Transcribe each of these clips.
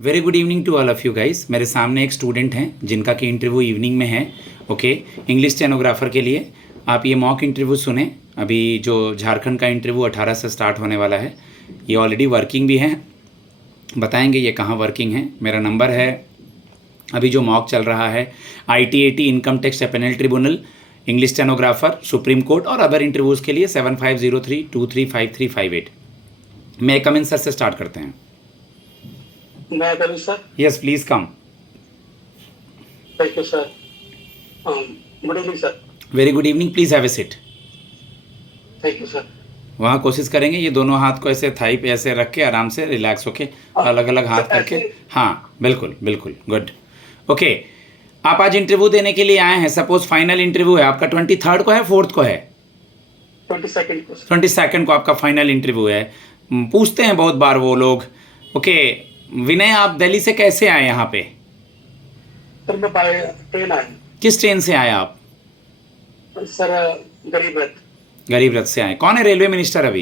Very good evening to all of you guys. मेरे सामने एक स्टूडेंट हैं जिनका कि इंटरव्यू इवनिंग में है। ओके, इंग्लिश स्टेनोग्राफर के लिए आप ये मॉक इंटरव्यू सुने। अभी जो झारखंड का इंटरव्यू 18 से स्टार्ट होने वाला है, ये ऑलरेडी वर्किंग भी है, बताएंगे ये कहाँ वर्किंग है। मेरा नंबर है, अभी जो मॉक चल रहा है ITAT income tax appeal tribunal, English stenographer, supreme court और अदर इंटरव्यूज़ के लिए 7503235358। मैं कम इन सर से स्टार्ट करते हैं। मैं करूँ sir? Yes please come. Thank you sir. Good evening sir. Very good evening, please have a seat. Thank you sir. वहाँ कोशिश करेंगे ये दोनों हाथ को ऐसे थाई पे ऐसे रख के आराम से रिलैक्स होके अलग अलग हाथ करके। हाँ बिल्कुल बिल्कुल, गुड। ओके, आप आज इंटरव्यू देने के लिए आए हैं। सपोज फाइनल इंटरव्यू है आपका 23rd को है, 4th को है? 22nd को। 22nd को आपका फाइनल इंटरव्यू है। पूछते हैं बहुत बार वो लोग। ओके विनय, आप दिल्ली से कैसे आए यहाँ पे? सर मैं बाय ट्रेन आया। किस ट्रेन से आए आप? सर गरीब रथ। गरीब रथ से आए। कौन है रेलवे मिनिस्टर अभी?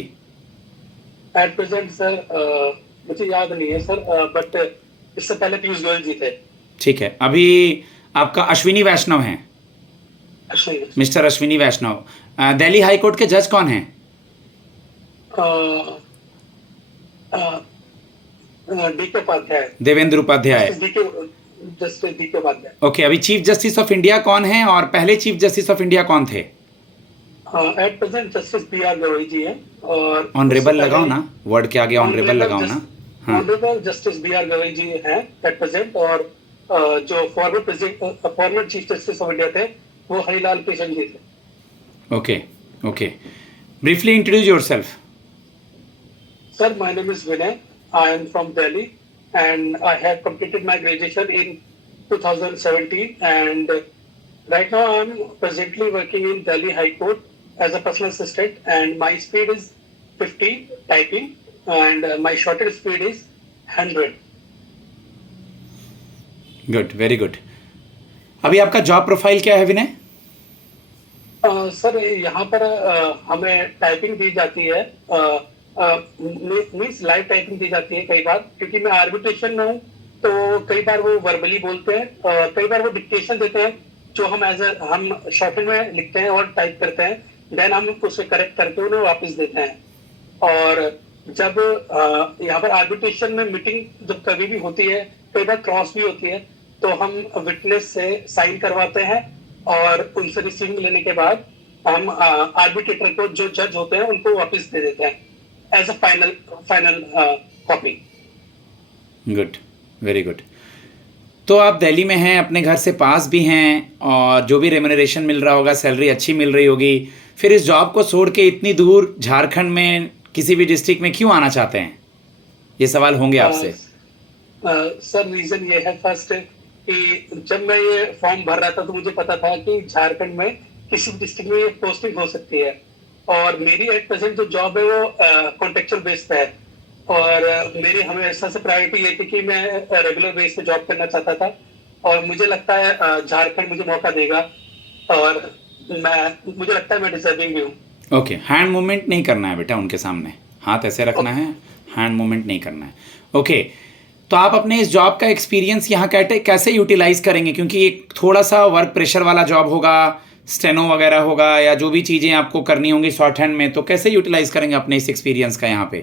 एट प्रेजेंट सर मुझे याद नहीं है सर, बट इससे पहले पीयूष गोयल जी थे। ठीक है, अभी आपका अश्विनी वैष्णव हैं, mister Ashwini Vaishnav. Delhi high court के जज कौन हैं? DK Upadhyay. Devendra Upadhyay. Justice DK Upadhyay. Okay, अभी चीफ जस्टिस ऑफ इंडिया कौन है और पहले चीफ जस्टिस ऑफ इंडिया कौन थे? At present justice BR Gavai ji हैं। और ऑनरेबल लगाओ ना, वर्ड के आगे ऑनरेबल लगाओ ना। Honourable justice BR Gavai ji हैं एट प्रेजेंट, और जो former chief justice of India थे वो हरिलाल पेशन जी थे। Okay okay, briefly introduce yourself. Sir, my name is Vinay. I am from Delhi and I have completed my graduation in 2017, and right now I am presently working in Delhi High Court as a personal assistant, and my speed is 50 typing, and my shortest speed is 100. Good, very good. अभी आपका job profile क्या है विनय? Sir यहाँ पर हमें typing दी जाती है, means live typing दी जाती है कई बार, क्योंकि मैं आर्बिट्रेशन में हूँ तो कई बार वो वर्बली बोलते हैं, कई बार वो डिक्टेशन देते हैं जो हम हम शॉर्टहैंड में लिखते हैं और टाइप करते हैं, देन हम उसे करेक्ट करके उन्हें वापस देते हैं। और जब यहाँ पर आर्बिट्रेशन में मीटिंग जब कभी भी होती है, कई बार क्रॉस भी होती है, तो हम विटनेस से साइन करवाते हैं और उनसे रिसीविंग लेने के बाद हम आर्बिट्रेटर को, जो जज होते हैं, उनको वापस दे देते हैं as a final copy. Good, very good. तो आप दिल्ली में हैं, अपने घर से पास भी हैं, और जो भी रेम्यूनरेशन मिल रहा होगा, सैलरी अच्छी मिल रही होगी, फिर इस जॉब को छोड़ के इतनी दूर झारखंड में किसी भी डिस्ट्रिक्ट में क्यों आना चाहते हैं? ये सवाल होंगे आपसे। सर रीजन ये है फर्स्ट कि जब मैं ये फॉर्म भर रहा था तो मुझे पता था कि झारखंड में किसी भी डिस्ट्रिक्ट में पोस्टिंग हो सकती है, और मेरी एट प्रेजेंट जो जॉब है वो कॉन्ट्रेक्चुअल बेस पे है, और मेरी हमेशा से प्रायोरिटी ये थी कि मैं रेगुलर बेस पे जॉब करना चाहता था, और मुझे लगता है झारखंड मुझे मौका देगा, और मुझे लगता है मैं डिजर्विंग भी हूँ। ओके, हैंड मूवमेंट नहीं करना है बेटा उनके सामने, हाथ ऐसे रखना है, हैंड मूवमेंट नहीं करना है। ओके, तो आप अपने इस जॉब का एक्सपीरियंस यहाँ कैसे यूटिलाइज करेंगे? क्योंकि एक थोड़ा सा वर्क प्रेशर वाला जॉब होगा, स्टेनो वगैरह होगा, या जो भी चीज़ें आपको करनी होंगी शॉर्ट हैंड में, तो कैसे यूटिलाइज करेंगे अपने इस एक्सपीरियंस का यहाँ पे?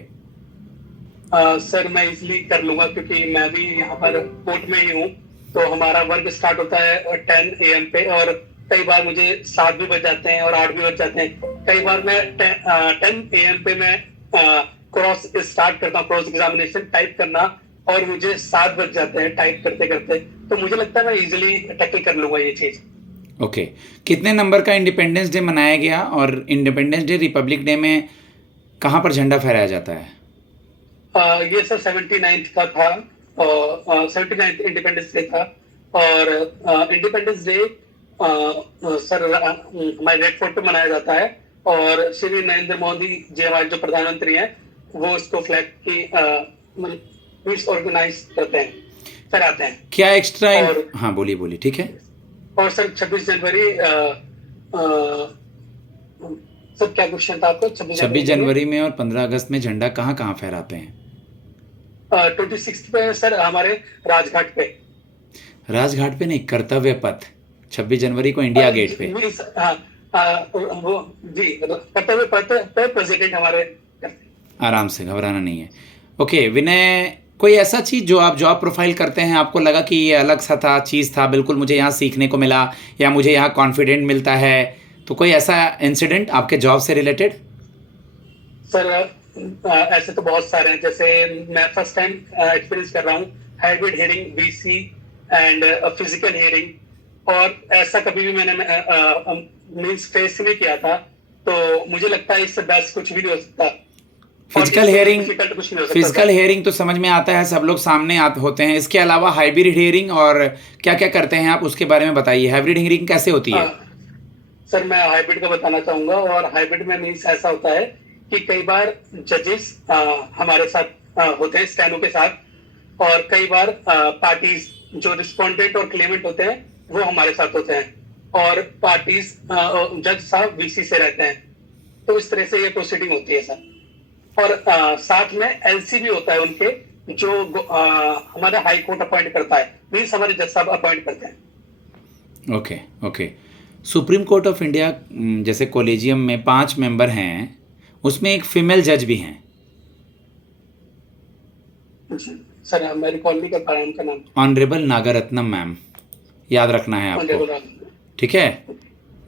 सर मैं इजिली कर लूंगा, क्योंकि मैं भी यहाँ पर कोर्ट में ही हूँ, तो हमारा वर्क स्टार्ट होता है 10 AM पे, और कई बार मुझे 7 भी बज जाते हैं और 8 भी बज जाते हैं। कई बार मैं 10 AM पे मैं क्रॉस स्टार्ट करता हूँ, क्रॉस एग्जामिनेशन टाइप करना, और मुझे 7 बज जाते हैं टाइप करते करते, तो मुझे लगता है मैं इजिली टैकल कर लूंगा ये चीज। ओके, कितने नंबर का इंडिपेंडेंस डे मनाया गया, और इंडिपेंडेंस डे, रिपब्लिक डे में कहाँ पर झंडा फहराया जाता है? ये सर 79th का था, 79th इंडिपेंडेंस डे था, और इंडिपेंडेंस डे सर हमारे रेड फोर्ट पे मनाया जाता है, और श्री नरेंद्र मोदी जी हमारे जो प्रधानमंत्री हैं वो इसको फ्लैग की ऑर्गेनाइज करते हैं, कराते हैं। क्या एक्स्ट्रा? हाँ बोलिए बोलिए, ठीक है। और सर 26 जनवरी सर क्या क्वेश्चन था आपका? 26 जनवरी में और 15 अगस्त में झंडा कहाँ कहाँ फहराते हैं? 26 पे सर हमारे राजघाट पे। राजघाट पे नहीं, कर्तव्य पथ, 26 जनवरी को इंडिया गेट पे। जी सर, हाँ, वो जी कर्तव्य पथ पे प्रेसिडेंट हमारे करते हैं। आराम से, घबराना नहीं है। ओके विनय, कोई ऐसा चीज़ जो आप जॉब प्रोफाइल करते हैं आपको लगा कि ये अलग सा था, चीज़ था, बिल्कुल मुझे यहाँ सीखने को मिला या मुझे यहाँ कॉन्फिडेंट मिलता है, तो कोई ऐसा इंसिडेंट आपके जॉब से रिलेटेड? सर ऐसे तो बहुत सारे हैं, जैसे मैं फर्स्ट टाइम एक्सपीरियंस कर रहा हूँ hybrid hearing, VC and physical hearing, और ऐसा कभी भी मैंने मीन्स फेस नहीं किया था। तो मुझे लगता है इससे बेस्ट कुछ भी नहीं हो सकता, और फिजिकल इससे हेयरिंग, डिफिकल्ट कुछ नहीं हो सकता फिजिकल सर। हेयरिंग तो समझ में आता है, सब लोग सामने होते हैं। इसके अलावा हाइब्रिड हेयरिंग और क्या क्या करते हैं आप, उसके बारे में बताइए। हाइब्रिड हेयरिंग कैसे होती अ, है? सर मैं हाइब्रिड का बताना चाहूंगा, और हाइब्रिड में मीन्स ऐसा होता है कि कई बार जजेस हमारे साथ होते हैं स्टेनो के साथ, और कई बार पार्टीज जो रिस्पोंडेंट और क्लेमेंट होते हैं वो हमारे साथ होते हैं, और पार्टीज जज साहब वीसी से रहते हैं। तो इस तरह से ये प्रोसीडिंग होती है सर। और साथ में एलसी भी होता है उनके, जो हमारा हाई कोर्ट अपॉइंट करता है, मीन्स हमारे जज साहब अपॉइंट करते हैं। Okay okay. Supreme court of India जैसे कॉलेजियम में 5 मेंबर हैं, उसमें एक फीमेल जज भी हैं। जी सर, मैं रिकॉल नहीं कर पा रहा हूं उनका नाम। ऑनरेबल नागरत्नम मैम, याद रखना है आपको। ऑनरेबल। ठीक है,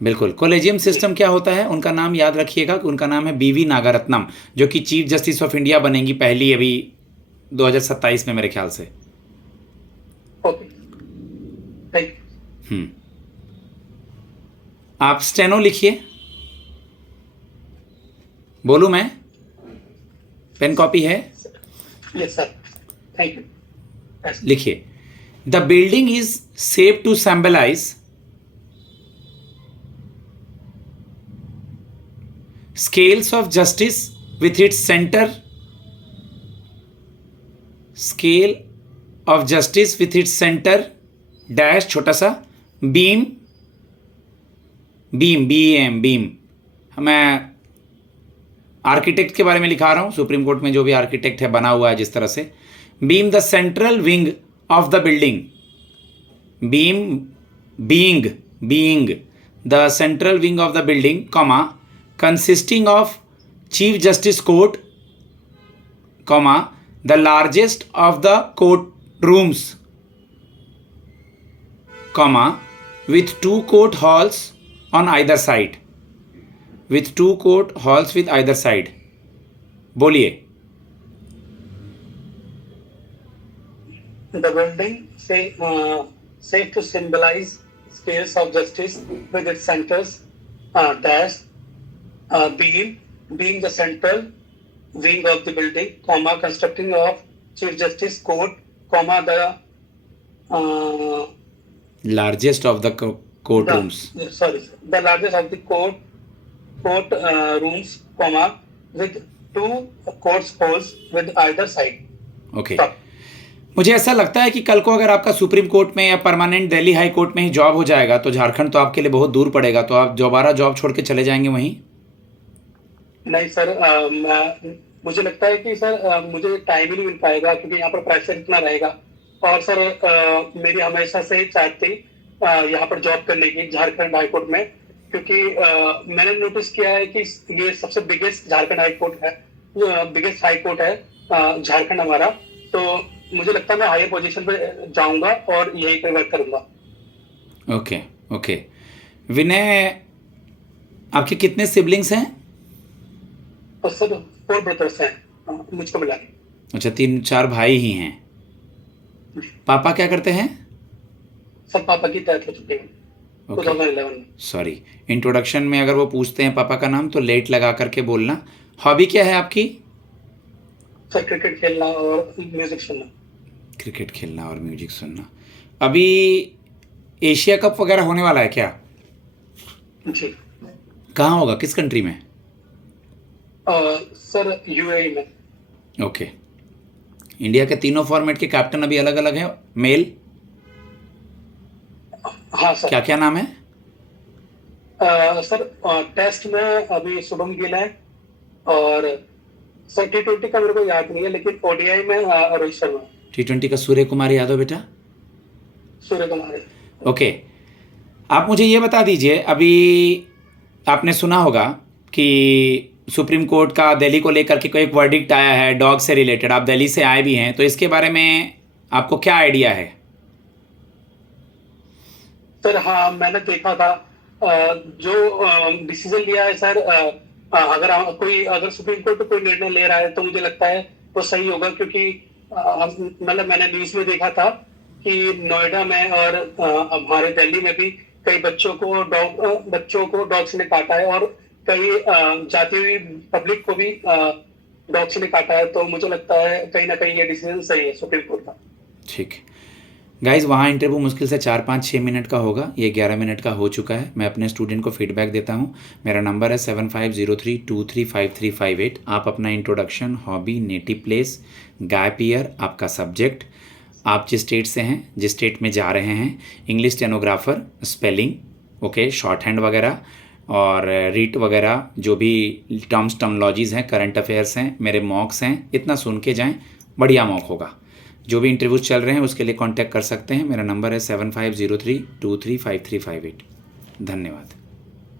बिल्कुल। कॉलेजियम सिस्टम क्या होता है, उनका नाम याद रखिएगा कि उनका नाम है बीवी नागरत्नम, जो कि चीफ जस्टिस ऑफ इंडिया बनेंगी पहली, अभी 2027 में मेरे ख्याल से। ओके, थैंक आप स्टेनो लिखिए, बोलूँ मैं? पेन कॉपी है? You. Yes sir, thank you. लिखिए। The building is save to symbolize scales of justice with its center, scale of justice with its center dash छोटा सा बीम, बीम BAM बीम। मैं architect के बारे में लिखा रहा हूँ, सुप्रीम कोर्ट में जो भी आर्किटेक्ट है बना हुआ है जिस तरह से। Beam the central wing of the building, beam being the central wing of the building, comma consisting of chief justice court, comma the largest of the court rooms, comma with 2 court halls on either side, with 2 court halls with either side। बोलिए। The building safe to symbolize scales of justice with its centers dash being the central wing of the building, comma constructing of chief justice court, comma Largest of the court rooms, the largest of the court rooms, comma with 2 court halls with either side। Okay. Stop। मुझे ऐसा लगता है कि कल को अगर आपका supreme court में या परमानेंट दिल्ली हाई कोर्ट में ही जॉब हो जाएगा तो झारखंड तो आपके लिए बहुत दूर पड़ेगा, तो आप दोबारा जॉब छोड़ के चले जाएंगे वहीं? नहीं सर, मुझे लगता है कि सर मुझे टाइम ही नहीं मिल पाएगा, क्योंकि यहाँ पर प्रेशर इतना रहेगा। और सर मेरी हमेशा से चाहत थी यहाँ पर जॉब करने की झारखंड हाई कोर्ट में, क्योंकि मैंने नोटिस किया है कि ये सबसे बिगेस्ट झारखंड हाई कोर्ट है, बिगेस्ट हाई कोर्ट है झारखंड हमारा। तो मुझे लगता है मैं हायर पोजीशन पे जाऊंगा और यहीं पे वर्क करूंगा। Okay okay. विनय, आपके कितने सिबलिंग्स हैं? और सर 4 ब्रदर्स हैं मुझको मिला के। अच्छा, 3-4 भाई ही हैं। पापा क्या करते हैं? सर पापा की डेथ हो चुकी है 2011 में। सॉरी, इंट्रोडक्शन में अगर वो पूछते हैं पापा का नाम तो लेट लगा करके बोलना। हॉबी क्या है आपकी? सर क्रिकेट खेलना और म्यूजिक सुनना। क्रिकेट खेलना और म्यूजिक सुनना। अभी एशिया कप वगैरह होने वाला है क्या? जी। कहाँ होगा, किस कंट्री में? सर यूएई में। ओके। इंडिया के तीनों फॉर्मेट के कैप्टन अभी अलग अलग हैं, मेल? हाँ सर। क्या क्या नाम है? सर टेस्ट में अभी शुभम गिल है, और सर T20 का मेरे को याद नहीं है, लेकिन ओडीआई में रोहित शर्मा, T20 का सूर्य कुमार यादव बेटा। सूर्य कुमार है। ओके, आप मुझे ये बता दीजिए, अभी आपने सुना होगा कि सुप्रीम कोर्ट का दिल्ली को लेकर के कोई एक वर्डिक्ट आया है डॉग से रिलेटेड, आप दिल्ली से आए भी हैं, तो इसके बारे में आपको क्या आइडिया है? सर हाँ, मैंने देखा था जो डिसीजन लिया है सर, अगर सुप्रीम कोर्ट कोई निर्णय ले रहा है तो मुझे लगता है वो सही होगा, क्योंकि मतलब मैंने न्यूज में देखा था कि नोएडा में और हमारे दिल्ली में भी कई बच्चों को डॉग्स ने काटा है, और कई जाती हुई पब्लिक को भी डॉग्स ने काटा है। तो मुझे लगता है कहीं ना कहीं ये डिसीजन सही है सुप्रीम कोर्ट का। ठीक गाइज, वहाँ इंटरव्यू मुश्किल से 4-5-6 मिनट का होगा, ये 11 मिनट का हो चुका है। मैं अपने स्टूडेंट को फीडबैक देता हूँ। मेरा नंबर है 7503235358। आप अपना introduction, hobby, native place, gap year, आपका सब्जेक्ट, आप जिस स्टेट से हैं, जिस स्टेट में जा रहे हैं, English stenographer, spelling, okay, short hand वगैरह और रीट वगैरह, जो भी टर्मोलॉजीज़ हैं, करंट अफेयर्स हैं, मेरे मॉक्स हैं, इतना सुन के जाएँ, बढ़िया मॉक होगा। जो भी इंटरव्यूज चल रहे हैं उसके लिए कांटेक्ट कर सकते हैं। मेरा नंबर है 7503235358। धन्यवाद।